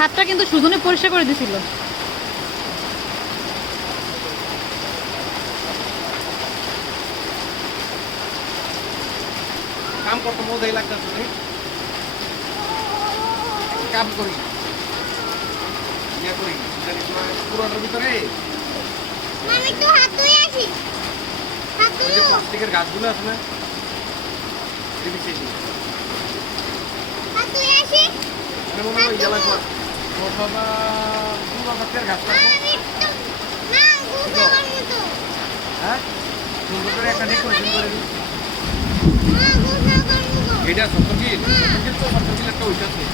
ছাদটা কিন্তু সুজনে পরিষ্কার করে দিছিল। কাম করতে মজাই লাগতেছে, কাম করি ইয়া করি পুরোটার ভিতরে আমি একটু হাত ধুয়ে আসি। হাত ওই যে ধুয়ে প্লাস্টিকের গাছগুলো আছে না, এটা বিছিয়ে দিই। হাত ধুয়ে আসি। মানে মনে হয় ইয়া লাগবে, সবা পুরো গাছের গাছ লাগবে। আমি একটু না গুছাবার মতো। হ্যাঁ, সুন্দর করে একটা ডেকোরেশন করে দিই। না গুছাবার মতো। এটা সত্তর কিল তো সত্তর কিল একটা ওইটা আছে।